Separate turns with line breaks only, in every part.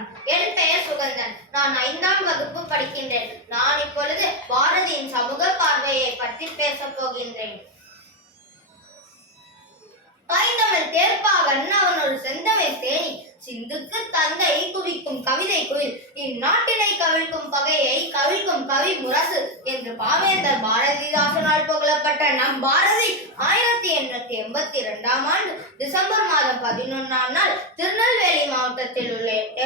வணக்கம் என் பெயர் சுகந்தன் நான் ஐந்தாம் வகுப்பு படிக்கின்றேன் நான் இப்பொழுது பாரதியின் சமூக பார்வையை பற்றி பேசப் போகின்றேன் பைந்தமிழ் தேர்ப்பாகன் ஒரு செந்தமை தேனி சிந்துக்கு தந்தை குவிக்கும் கவிதை குயில் இந்நாட்டினை கவிழ்க்கும் பகையை கவிழ்க்கும் கவி முரசு என்று பாவேந்தர் பாரதிதாசனால் புகழப்பட்ட நம் பாரதி ஆயிரத்தி எண்ணூத்தி எண்பத்தி இரண்டாம் ஆண்டு டிசம்பர் மாதம் பதினொன்னாம் நாள் திரு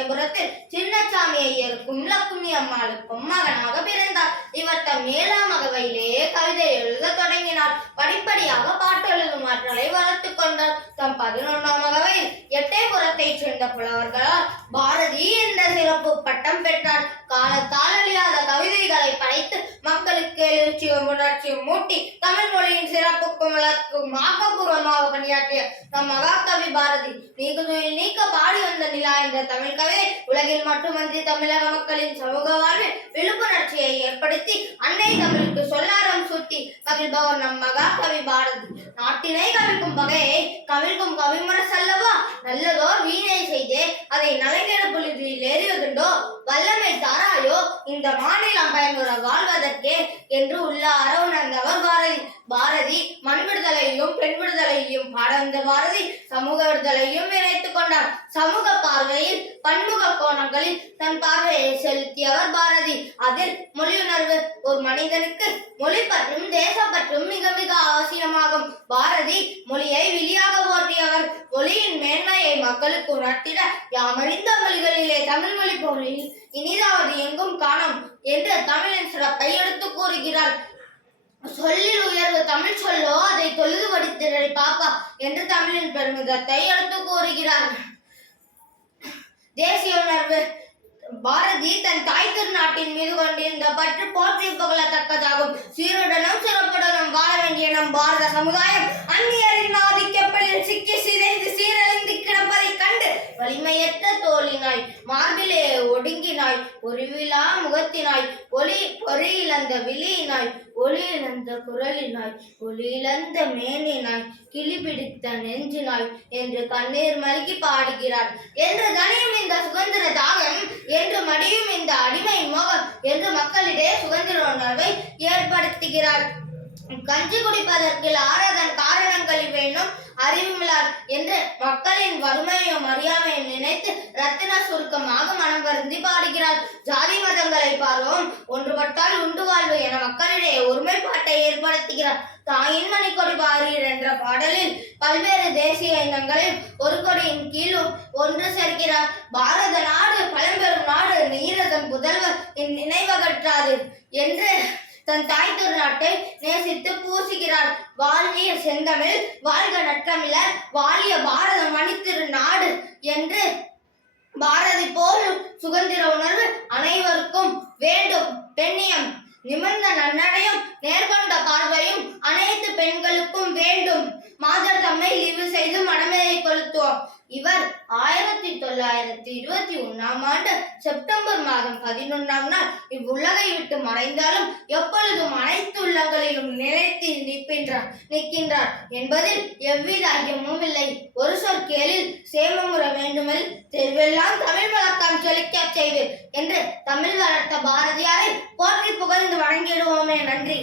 சமயபுரத்தில் சின்னசாமி ஐயருக்கும் இலக்குமி அம்மாளுக்கும் மகனாக பிறந்தார் இவர் தம் ஏழாம் அகவையிலேயே கவிதை எழுத தொடங்கினார் படிப்படியாக பாட்டு எழுதும் ஆற்றலை வளர்த்து கொண்டார் தம் பதினொன்றாம் அகவையில் எட்டை புறத்தைச் சேர்ந்த புலவர்களால் பாரதி என்ற சிறப்பு பட்டம் பெற்றார் காலத்தால் எழுச்சியும் உணர்ச்சியும் மூட்டி தமிழ் மொழியின் சிறப்புக்கும் வளர்க்கும் ஆக்கப்பூர்வமாக பணியாற்றிய நம் மகாகவி பாரதி நீக்குதுயில் நீக்க பாடி வந்த நிலா என்ற தமிழ் கவிதை உலகில் மட்டுமன்றி தமிழக மக்களின் சமூக வாழ்வில் விழிப்புணர்ச்சியை ஏற்படுத்தி அன்னை தமிழுக்கு சொல்லாரம் சுட்டி மகிழ்பவர் நம் மகாகவி பாரதி நாட்டினை கவிக்கும் வகையை கவிழ்க்கும் கவிமுறை செல்லவா நல்லதோர் வீணை செய்து அதை நலங்கெடுப்பு இந்த மாநிலம் பயனுற வாழ்வதற்கே என்று உள்ளார உணர்ந்தவர் பாரதி பாரதி மண் விடுதலையும் பெண் விடுதலையும் பாடந்த பாரதி சமூக விடுதலையும் இணைத்துக் கொண்டார் சமூக பார்வையில் பன்முக கோணங்களில் தன் பார்வையை செலுத்திய அவர் பாரதி அதில் மொழியுணர்வு ஒரு மனிதனுக்கு மொழி பற்றும் தேசம் பற்றும் மிக மிக அவசியமாகும் பாரதி மொழியை வெளியாக போற்றியவர் மக்களுக்கு மொழிகளிலே தமிழ் மொழி இனிதாவது எங்கும் என்று சிறப்பை எடுத்து கூறுகிறார் சொல்லில் உயர்வு தமிழ் சொல்லோ அதை தொழுது பாப்பா என்று தமிழின் பெருமிதத்தை எடுத்து கூறுகிறார் தேசிய உணர்வு பாரதி தன் தாய் திருநாட்டின் மீது கொண்டிருந்த பற்று போற்றி புகழத்தக்கதாகும் சீருடனும் சிறப்புடனும் வாழ வேண்டிய நம் பாரத சமுதாயம் அந்நியரின் ஒளியினாய் பொறிவிலா முகத்தினாய் ஒளி பொறி இழந்த விழியினாய் ஒளி இழந்த குரலினாய் ஒளி இழந்த மேனினாய் கிளி பிடித்த நெஞ்சினாய் என்று கண்ணீர் மல்கி பாடுகிறார் என்று தனியும் இந்த சுதந்திர தாகம் என்று மடியும் இந்த அடிமை மோகம் என்று மக்களிடையே சுதந்திர உணர்வை ஏற்படுத்துகிறார் கஞ்சி குடிப்பதற்கு ஆறதன் காரணங்களில் அறிவுமிலார் என்று மக்களின் வறுமையையும் அறியாமையும் நினைத்து ரத்தின சுருக்கமாக மனம் வருந்தி பாடுகிறார் ஜாதி மதங்களை பார்வோம் ஒன்றுபட்டால் உண்டு வாழ்வு என மக்களிடையே ஒருமைப்பாட்டை ஏற்படுத்துகிறார் தாயின் மணிக்கொடி பாரீர் என்ற பாடலில் பல்வேறு தேசிய இனங்களில் ஒரு கொடியின் கீழும் ஒன்று சேர்க்கிறார் பாரத நாடு பழம்பெரும் நாடு நீரதன் புதல்வர் நினைவகற்றாது என்று தன் தாய் திருநாட்டை நேசித்து பூசுகிறார் வாழிய செந்தமிழ் வாழ்க வாழிய பாரத மணித்திரு நாடு என்று பாரதி போல் சுதந்திர உணர்வு அனைவருக்கும் வேண்டும் பெண்ணியம் நிமிர்ந்த நன்னடையும் நேர்கொண்ட பார்வையும் அனைத்து பெண்களுக்கும் வேண்டும் மாதர் தம்மை இழிவு செய்து மடமை வருகிறோம் இவர் ஆயிரத்தி தொள்ளாயிரத்தி இருபத்தி ஒன்னாம் ஆண்டு செப்டம்பர் மாதம் பதினொன்னாம் நாள் இவ்வுலகை விட்டு மறைந்தாலும் எப்பொழுதும் அனைத்து உள்ளங்களிலும் நிலைத்து நிற்கின்றார் நிற்கின்றார் என்பதில் எவ்வித ஐயமும் இல்லை ஒரு சொல் கேளில் சேமமுற வேண்டுமெல் தெருவெல்லாம் தமிழ் வளர்த்தாம் செழிக்க செய்வீர் என்று தமிழ் வளர்த்த பாரதியாரை போற்றி புகழ்ந்து வணங்கிடுவோமே நன்றி